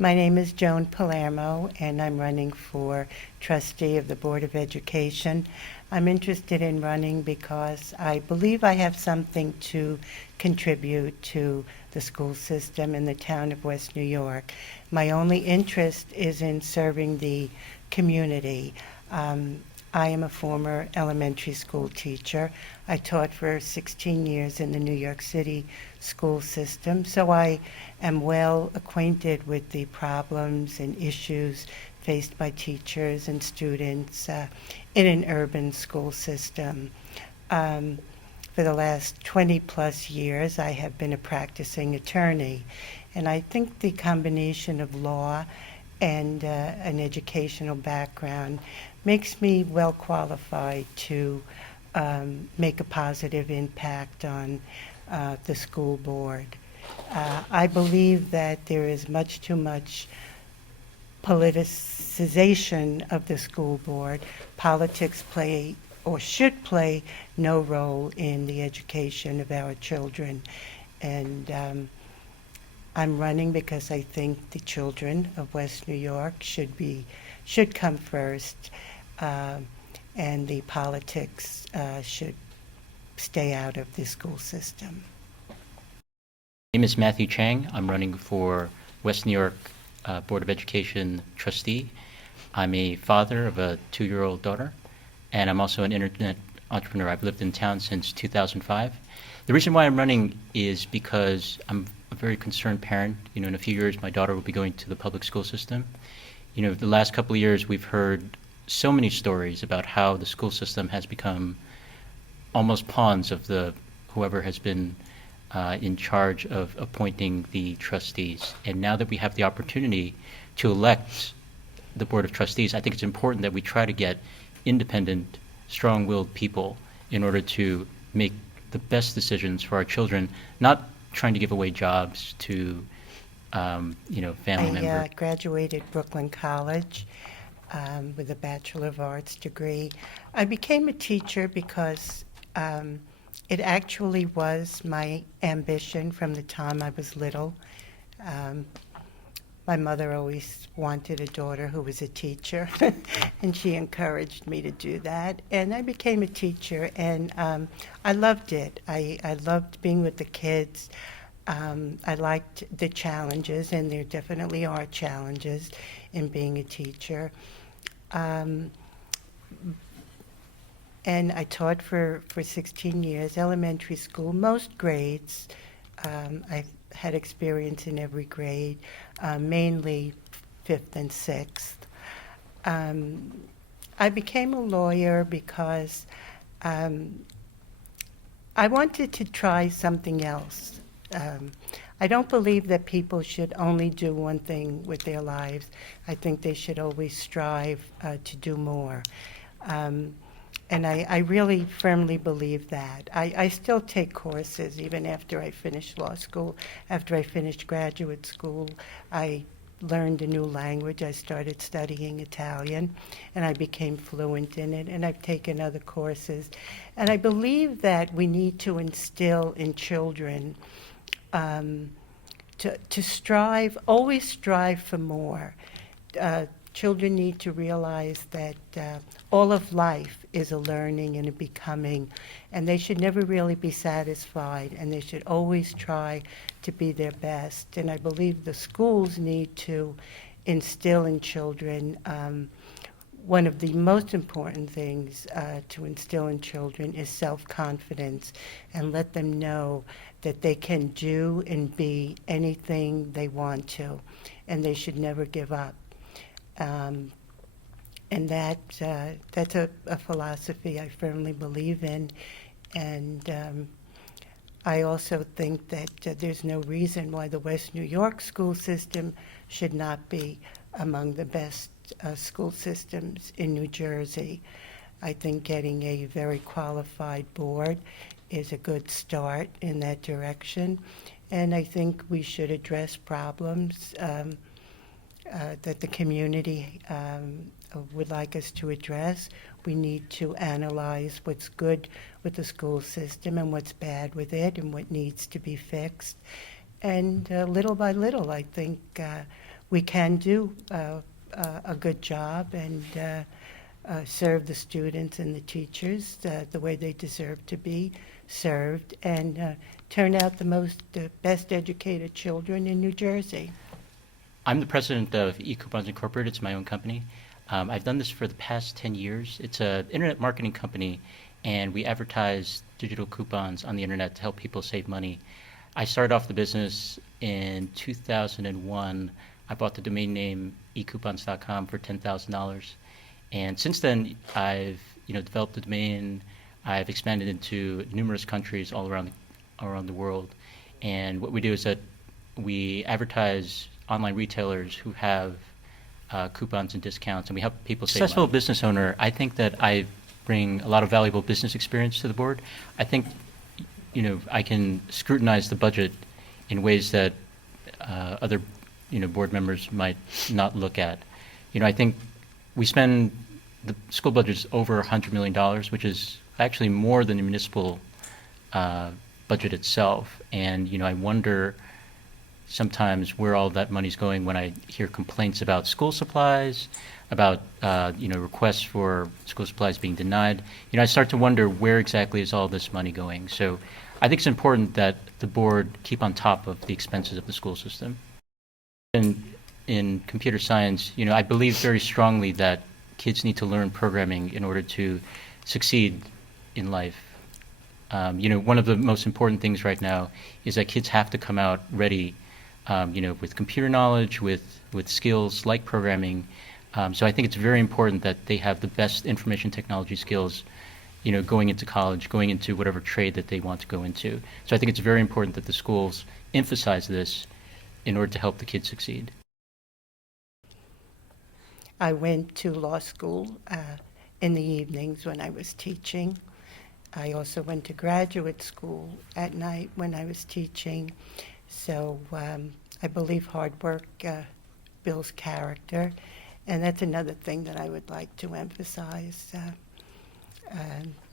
My name is Joan Palermo, and I'm running for trustee of the Board of Education. I'm interested in running because I believe I have something to contribute to the school system in the town of West New York. My only interest is in serving the community. I am a former elementary school teacher. I taught for 16 years in the New York City school system, so I am well acquainted with the problems and issues faced by teachers and students in an urban school system. For the last 20 plus years, I have been a practicing attorney, and I think the combination of law and an educational background makes me well qualified to make a positive impact on the school board. I believe that there is much too much politicization of the school board. Politics play or should play no role in the education of our children. And I'm running because I think the children of West New York should come first, and the politics should stay out of the school system. My name is Matthew Cheng. I'm running for West New York Board of Education trustee. I'm a father of a 2-year-old daughter, and I'm also an internet entrepreneur. I've lived in town since 2005. The reason why I'm running is because I'm a very concerned parent. In a few years, my daughter will be going to the public school system. The last couple of years, we've heard so many stories about how the school system has become almost pawns of whoever has been in charge of appointing the trustees. And now that we have the opportunity to elect the Board of Trustees, I think it's important that we try to get independent, strong-willed people in order to make the best decisions for our children, not trying to give away jobs to family members. I graduated Brooklyn College with a Bachelor of Arts degree. I became a teacher because it actually was my ambition from the time I was little. My mother always wanted a daughter who was a teacher, and she encouraged me to do that. And I became a teacher, and I loved it. I loved being with the kids. I liked the challenges, and there definitely are challenges in being a teacher. And I taught for 16 years, elementary school, most grades. I've had experience in every grade, mainly 5th and 6th. I became a lawyer because I wanted to try something else. I don't believe that people should only do one thing with their lives. I think they should always strive to do more. And I really firmly believe that. I still take courses even after I finished law school. After I finished graduate school, I learned a new language. I started studying Italian, and I became fluent in it, and I've taken other courses. And I believe that we need to instill in children to strive, always strive for more. Children need to realize that all of life is a learning and a becoming, and they should never really be satisfied, and they should always try to be their best. And I believe the schools need to instill in children one of the most important things to instill in children is self-confidence, and let them know that they can do and be anything they want to, and they should never give up. And that's a philosophy I firmly believe in. And I also think that there's no reason why the West New York school system should not be among the best school systems in New Jersey. I think getting a very qualified board is a good start in that direction. And I think we should address problems that the community would like us to address. We need to analyze what's good with the school system and what's bad with it and what needs to be fixed. And little by little, I think we can do a good job and serve the students and the teachers the way they deserve to be served, and turn out the best educated children in New Jersey. I'm the president of eCoupons Incorporated. It's my own company. I've done this for the past 10 years. It's an internet marketing company, and we advertise digital coupons on the internet to help people save money. I started off the business in 2001. I bought the domain name ecoupons.com for $10,000. And since then, I've developed the domain. I've expanded into numerous countries all around the world. And what we do is that we advertise online retailers who have coupons and discounts, and we help people save money. Successful business owner, I think that I bring a lot of valuable business experience to the board. I think I can scrutinize the budget in ways that other board members might not look at. I think we spend, the school budget is over $100 million, which is actually more than the municipal budget itself. And I wonder sometimes where all that money's going when I hear complaints about school supplies, about requests for school supplies being denied. I start to wonder where exactly is all this money going. So I think it's important that the board keep on top of the expenses of the school system. In computer science, I believe very strongly that kids need to learn programming in order to succeed in life. One of the most important things right now is that kids have to come out ready, with computer knowledge, with skills like programming. So I think it's very important that they have the best information technology skills, going into college, going into whatever trade that they want to go into. So I think it's very important that the schools emphasize this in order to help the kids succeed. I went to law school in the evenings when I was teaching. I also went to graduate school at night when I was teaching. So I believe hard work builds character. And that's another thing that I would like to emphasize,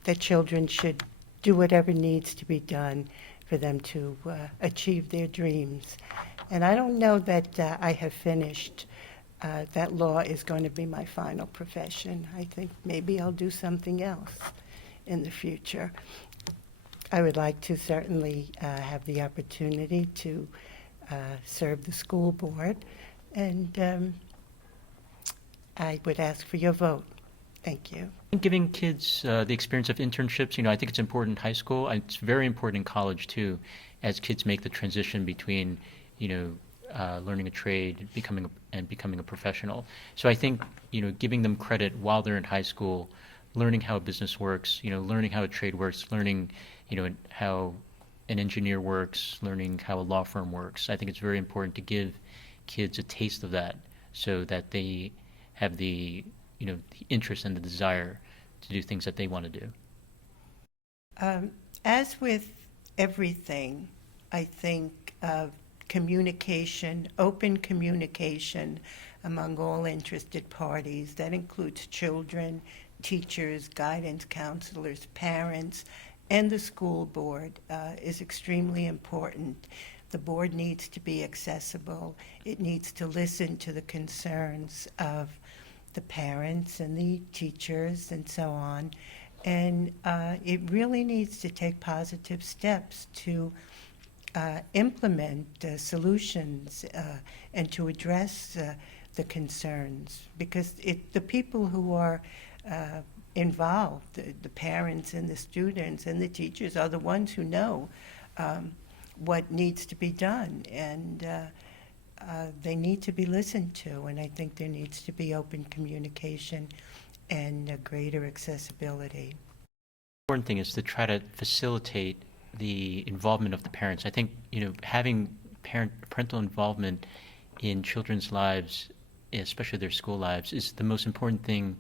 that children should do whatever needs to be done for them to achieve their dreams. And I don't know that I have finished that law is going to be my final profession. I think maybe I'll do something else in the future. I would like to certainly have the opportunity to serve the school board, and I would ask for your vote. Thank you. Giving kids the experience of internships, I think it's important in high school. And it's very important in college too, as kids make the transition between, learning a trade, becoming a professional. So I think, giving them credit while they're in high school, learning how a business works, learning how a trade works, learning, how an engineer works, learning how a law firm works. I think it's very important to give kids a taste of that so that they have the interest and the desire to do things that they want to do. As with everything, I think communication, open communication among all interested parties, that includes children, teachers, guidance counselors, parents, and the school board, is extremely important. The board needs to be accessible. It needs to listen to the concerns of the parents and the teachers and so on. And it really needs to take positive steps to implement solutions and to address the concerns, because the people who are involved, the parents and the students and the teachers, are the ones who know what needs to be done, and they need to be listened to, and I think there needs to be open communication and greater accessibility. The important thing is to try to facilitate the involvement of the parents. I think having parental involvement in children's lives, especially their school lives, is the most important thing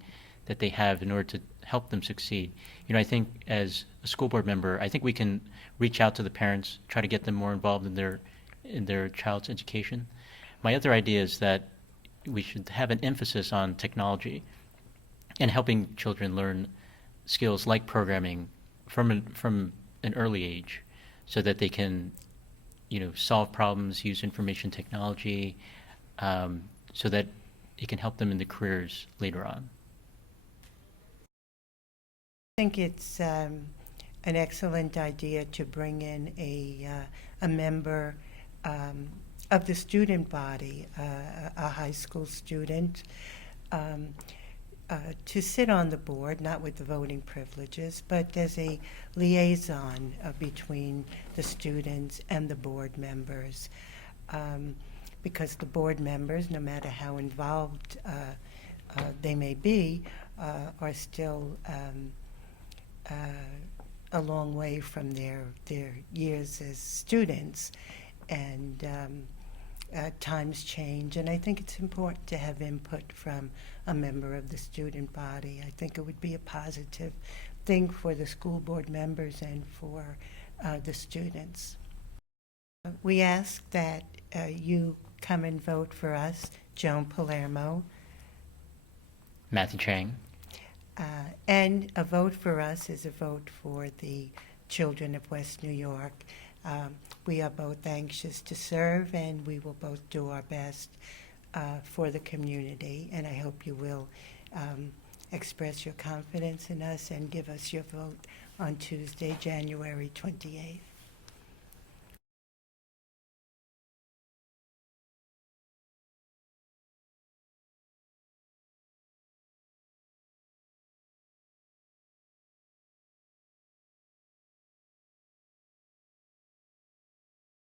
that they have in order to help them succeed. I think as a school board member, I think we can reach out to the parents, try to get them more involved in their child's education. My other idea is that we should have an emphasis on technology and helping children learn skills like programming from an early age, so that they can solve problems, use information technology, so that it can help them in their careers later on. I think it's an excellent idea to bring in a member of the student body, a high school student, to sit on the board, not with the voting privileges, but as a liaison between the students and the board members. Because the board members, no matter how involved they may be, are still a long way from their years as students, and times change, and I think it's important to have input from a member of the student body. I think it would be a positive thing for the school board members and for the students. We ask that you come and vote for us, Joan Palermo, Matthew Cheng. And a vote for us is a vote for the children of West New York. We are both anxious to serve, and we will both do our best for the community. And I hope you will express your confidence in us and give us your vote on Tuesday, January 28th.